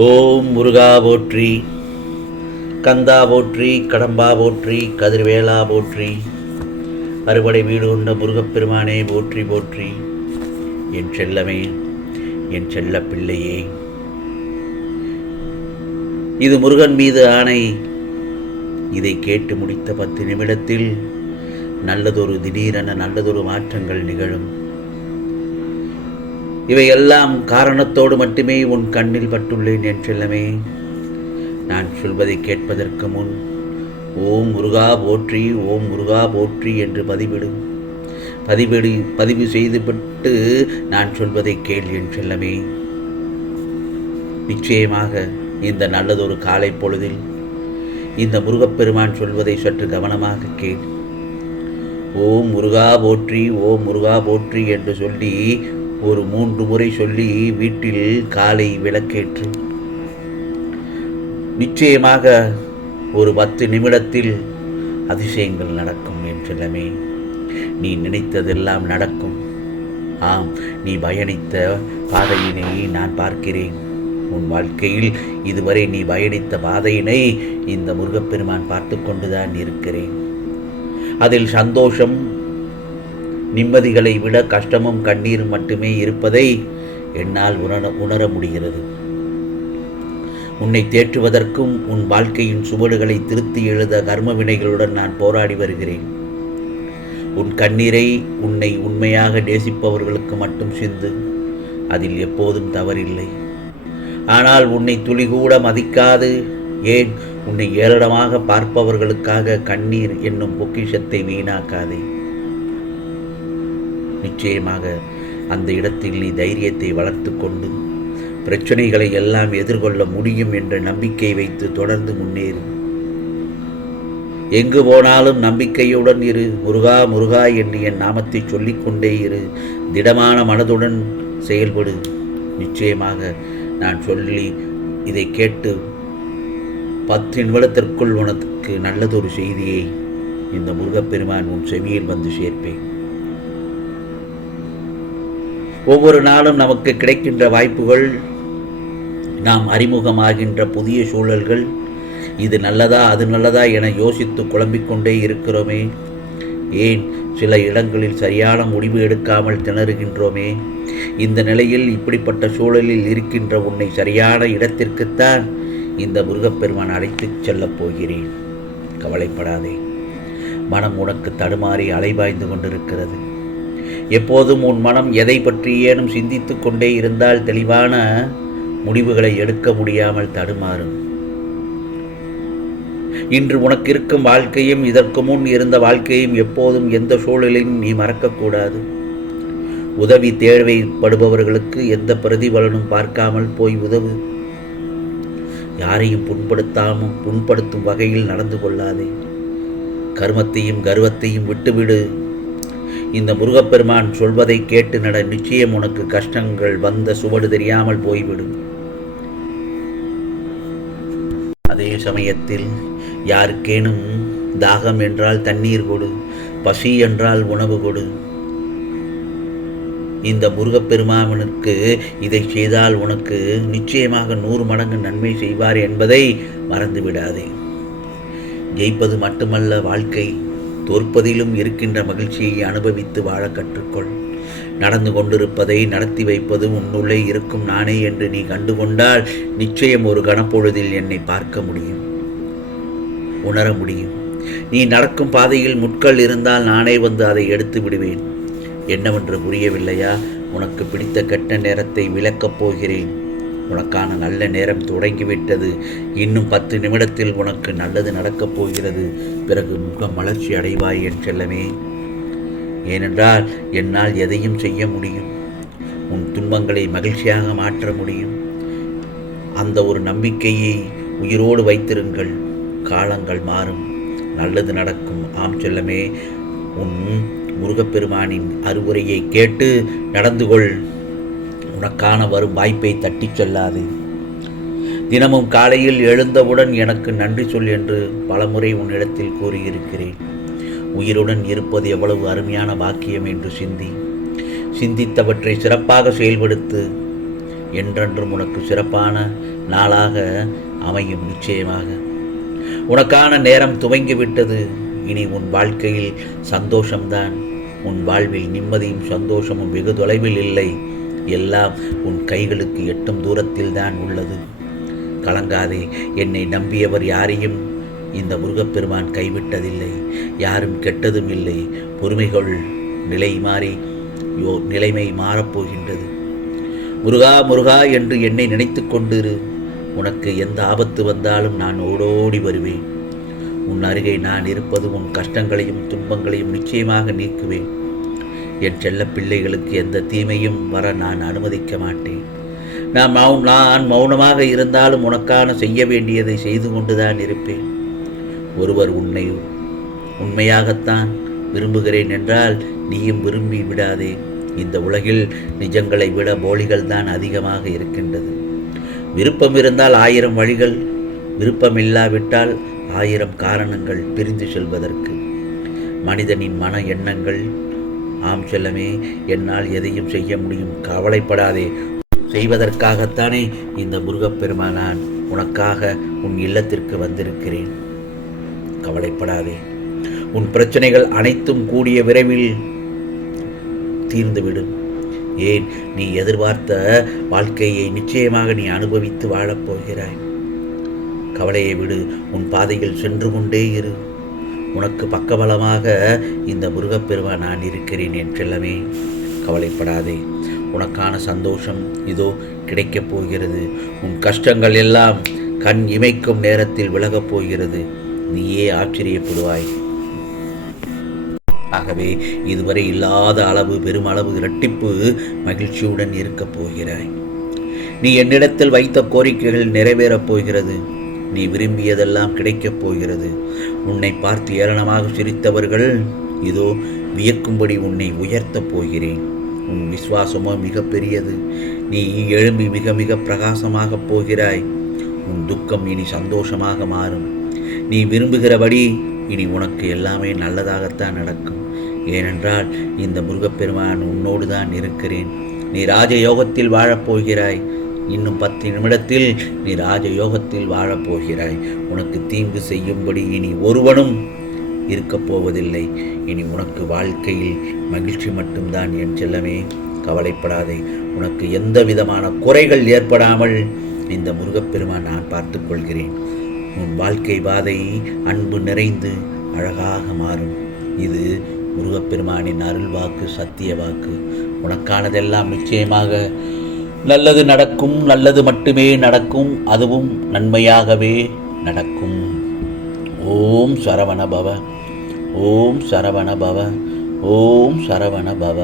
ஓம் முருகா போற்றி, கந்தா போற்றி, கடம்பா போற்றி, கதிர்வேலா போற்றி, அறுபடை வீடு கொண்ட முருகப்பெருமானே போற்றி போற்றி. என் செல்லமே, என் செல்ல பிள்ளையே, இது முருகன் மீது ஆணை. இதை கேட்டு முடித்த 10 நிமிடத்தில் நல்லதொரு மாற்றங்கள் நிகழும். இவையெல்லாம் காரணத்தோடு மட்டுமே உன் கண்ணில் பட்டுள்ளேன் என் செல்லமே. நான் சொல்வதை கேட்பதற்கு முன் ஓம் முருகா போற்றி, ஓம் முருகா போற்றி என்று பதிவு செய்துவிட்டு நான் சொல்வதை கேள் என் செல்லமே. நிச்சயமாக இந்த நல்லதொரு காலை பொழுதில் இந்த முருகப்பெருமான் சொல்வதை சற்று கவனமாக கேள். ஓம் முருகா போற்றி, ஓம் முருகா போற்றி என்று சொல்லி ஒரு 3 முறை சொல்லி வீட்டில் காலை விளக்கேற்று. நிச்சயமாக ஒரு 10 நிமிடத்தில் அதிசயங்கள் நடக்கும் என் செல்லமே. நீ நினைத்ததெல்லாம் நடக்கும். ஆம், நீ பயணித்த பாதையினை நான் பார்க்கிறேன். உன் வாழ்க்கையில் இதுவரை நீ பயணித்த பாதையினை இந்த முருகப்பெருமான் பார்த்து கொண்டுதான் இருக்கிறேன். அதில் சந்தோஷம், நிம்மதிகளை விட கஷ்டமும் கண்ணீரும் மட்டுமே இருப்பதை என்னால் உணர முடிகிறது. உன்னை தேற்றுவதற்கும் உன் வாழ்க்கையின் சுவடுகளை திருத்தி எழுத கர்ம வினைகளுடன் நான் போராடி வருகிறேன். உன் கண்ணீரை உன்னை உண்மையாக நேசிப்பவர்களுக்கு மட்டும் சிந்து, அதில் எப்போதும் தவறில்லை. ஆனால் உன்னை துளிகூட மதிக்காது, ஏன் உன்னை ஏளனமாக பார்ப்பவர்களுக்காக கண்ணீர் என்னும் பொக்கிஷத்தை வீணாக்காதே. நிச்சயமாக அந்த இடத்தில் நீ தைரியத்தை வளர்த்து கொண்டு பிரச்சனைகளை எல்லாம் எதிர்கொள்ள முடியும் என்ற நம்பிக்கை வைத்து தொடர்ந்து முன்னேறு. எங்கு போனாலும் நம்பிக்கையுடன் இரு. முருகா முருகா என்று என் நாமத்தை சொல்லிக்கொண்டே இரு. திடமான மனதுடன் செயல்படு. நிச்சயமாக நான் சொல்லி இதை கேட்டு 10 நிமிடத்திற்குள் உனக்கு நல்லதொரு செய்தியை இந்த முருகப்பெருமான் உன் செவியில் வந்து சேர்ப்பேன். ஒவ்வொரு நாளும் நமக்கு கிடைக்கின்ற வாய்ப்புகள், நாம் அறிமுகமாகின்ற புதிய சூழல்கள், இது நல்லதா அது நல்லதா என யோசித்து குழம்பிக்கொண்டே இருக்கிறோமே. ஏன் சில இடங்களில் சரியான முடிவு எடுக்காமல் திணறுகின்றோமே. இந்த நிலையில் இப்படிப்பட்ட சூழலில் இருக்கின்ற உன்னை சரியான இடத்திற்குத்தான் இந்த முருகப்பெருமான் அழைத்துச் செல்லப் போகிறேன். கவலைப்படாதே. மனம் உனக்கு தடுமாறி அலைபாய்ந்து கொண்டிருக்கிறது. எப்போதும் உன் மனம் எதை பற்றி ஏனும் சிந்தித்து கொண்டே இருந்தால் தெளிவான முடிவுகளை எடுக்க முடியாமல் தடுமாறும். இன்று உனக்கு இருக்கும் வாழ்க்கையும் இதற்கு முன் இருந்த வாழ்க்கையும் எப்போதும் எந்த சூழலிலும் நீ மறக்கக்கூடாது. உதவி தேவைப்படுபவர்களுக்கு எந்த பிரதிபலனும் பார்க்காமல் போய் உதவு. யாரையும் புண்படுத்தும் வகையில் நடந்து கொள்ளாதே. கர்மத்தையும் கர்வத்தையும் விட்டுவிடு. இந்த முருகப்பெருமான் சொல்வதை கேட்டு நட. நிச்சயம் உனக்கு கஷ்டங்கள் வந்த சுவடு தெரியாமல் போய்விடும். அதே சமயத்தில் யாருக்கேனும் தாகம் என்றால் தண்ணீர் கொடு, பசி என்றால் உணவு கொடு. இந்த முருகப்பெருமானுக்கு இதை செய்தால் உனக்கு நிச்சயமாக 100 மடங்கு நன்மை செய்வார் என்பதை மறந்துவிடாதே. ஜெயிப்பது மட்டுமல்ல வாழ்க்கை, தோற்பதிலும் இருக்கின்ற மகிழ்ச்சியை அனுபவித்து வாழ கற்றுக்கொள். நடந்து கொண்டிருப்பதை நடத்தி வைப்பது உன்னுள்ளே இருக்கும் நானே என்று நீ கண்டுகொண்டால் நிச்சயம் ஒரு கணப்பொழுதில் என்னை பார்க்க முடியும், உணர முடியும். நீ நடக்கும் பாதையில் முட்கள் இருந்தால் நானே வந்து அதை எடுத்து விடுவேன். என்னவென்று புரியவில்லையா? உனக்கு பிடித்த கெட்ட நேரத்தை விளக்கப் போகிறேன். உனக்கான நல்ல நேரம் தொடங்கிவிட்டது. இன்னும் 10 நிமிடத்தில் உனக்கு நல்லது நடக்கப் போகிறது. பிறகு முக மலர்ச்சி அடைவாய் என் செல்லமே. ஏனென்றால் என்னால் எதையும் செய்ய முடியும். உன் துன்பங்களை மகிழ்ச்சியாக மாற்ற முடியும். அந்த ஒரு நம்பிக்கையை உயிரோடு வைத்திருங்கள். காலங்கள் மாறும், நல்லது நடக்கும். ஆம் செல்லமே, உன் முருகப்பெருமானின் அறிவுரையை கேட்டு நடந்து கொள். உனக்கான வரும் வாய்ப்பை தட்டிச் செல்லாதே. தினமும் காலையில் எழுந்தவுடன் எனக்கு நன்றி சொல் என்று பலமுறை உன்னிடத்தில் கூறியிருக்கிறேன். உயிருடன் இருப்பது எவ்வளவு அருமையான பாக்கியம் என்று சிந்தித்தவற்றை சிறப்பாக செயல்படுத்து. என்றென்றும் உனக்கு சிறப்பான நாளாக அமையும். நிச்சயமாக உனக்கான நேரம் துவங்கிவிட்டது. இனி உன் வாழ்க்கையில் சந்தோஷம்தான். உன் வாழ்வில் நிம்மதியும் சந்தோஷமும் வெகு தொலைவில் இல்லை. எல்லாம் உன் கைகளுக்கு எட்டும் தூரத்தில் தான் உள்ளது. கலங்காதே. என்னை நம்பியவர் யாரையும் இந்த முருகப்பெருமான் கைவிட்டதில்லை. யாரும் கெட்டதும் இல்லை. பொறுமைகள் நிலைமை மாறப்போகின்றது. முருகா முருகா என்று என்னை நினைத்து கொண்டிரு. உனக்கு எந்த ஆபத்து வந்தாலும் நான் ஓடோடி வருவேன். உன் அருகே நான் இருப்பது உன் கஷ்டங்களையும் துன்பங்களையும் நிச்சயமாக நீக்குவேன். என் செல்ல பிள்ளைகளுக்கு எந்த தீமையும் வர நான் அனுமதிக்க மாட்டேன். நான் மௌனமாக இருந்தாலும் உனக்கான செய்ய வேண்டியதை செய்து கொண்டுதான் இருப்பேன். ஒருவர் உன்னை உண்மையாகத்தான் விரும்புகிறேன் என்றால் நீயும் விரும்பி விடாதே. இந்த உலகில் நிஜங்களை விட போலிகள் தான் அதிகமாக இருக்கின்றது. விருப்பம் இருந்தால் 1000 வழிகள், விருப்பமில்லாவிட்டால் 1000 காரணங்கள் பிரிந்து செல்வதற்கு. மனிதனின் மன எண்ணங்கள். ஆம் செல்லமே, என்னால் எதையும் செய்ய முடியும், கவலைப்படாதே. செய்வதற்காகத்தானே இந்த முருகப்பெருமான் நான் உனக்காக உன் இல்லத்திற்கு வந்திருக்கிறேன். கவலைப்படாதே. உன் பிரச்சனைகள் அனைத்தும் கூடிய விரைவில் தீர்ந்துவிடும். ஏன், நீ எதிர்பார்த்த வாழ்க்கையை நிச்சயமாக நீ அனுபவித்து வாழப்போகிறாய். கவலையை விடு. உன் பாதையில் சென்று கொண்டே இரு. உனக்கு பக்கபலமாக இந்த முருகப்பெருமான் நான் இருக்கிறேன் என் செல்லமே. கவலைப்படாதே. உனக்கான சந்தோஷம் இதோ கிடைக்கப் போகிறது. உன் கஷ்டங்கள் எல்லாம் கண் இமைக்கும் நேரத்தில் விலகப் போகிறது. நீயே ஆச்சரியப்படுவாய். ஆகவே இதுவரை இல்லாத அளவு பெருமளவு இரட்டிப்பு மகிழ்ச்சியுடன் இருக்கப் போகிறாய். நீ என்னிடத்தில் வைத்த கோரிக்கைகள் நிறைவேறப் போகிறது. நீ விரும்பியதெல்லாம் கிடைக்கப் போகிறது. உன்னை பார்த்து ஏளனமாக சிரித்தவர்கள் இதோ வியக்கும்படி உன்னை உயர்த்தப் போகிறேன். உன் விசுவாசமோ மிக பெரியது. நீ எழும்பி மிக மிக பிரகாசமாகப் போகிறாய். உன் துக்கம் இனி சந்தோஷமாக மாறும். நீ விரும்புகிறபடி இனி உனக்கு எல்லாமே நல்லதாகத்தான் நடக்கும். ஏனென்றால் இந்த முருகப்பெருமான் உன்னோடு தான் இருக்கிறேன். நீ ராஜயோகத்தில் வாழப்போகிறாய். இன்னும் 10 நிமிடத்தில் நீ ராஜயோகத்தில் வாழப்போகிறாய். உனக்கு தீங்கு செய்யும்படி இனி ஒருவனும் இருக்கப் போவதில்லை. இனி உனக்கு வாழ்க்கையில் மகிழ்ச்சி மட்டும்தான் என் செல்லமே. கவலைப்படாதே. உனக்கு எந்த விதமான குறைகள் ஏற்படாமல் இந்த முருகப்பெருமான் நான் பார்த்துக் கொள்கிறேன். உன் வாழ்க்கை பாதை அன்பு நிறைந்து அழகாக மாறும். இது முருகப்பெருமானின் அருள் வாக்கு, சத்திய வாக்கு. உனக்கானதெல்லாம் நிச்சயமாக நல்லது நடக்கும். நல்லது மட்டுமே நடக்கும். அதுவும் நன்மையாகவே நடக்கும். ஓம் சரவண பவ. ஓம் சரவண பவ. ஓம் சரவண பவ.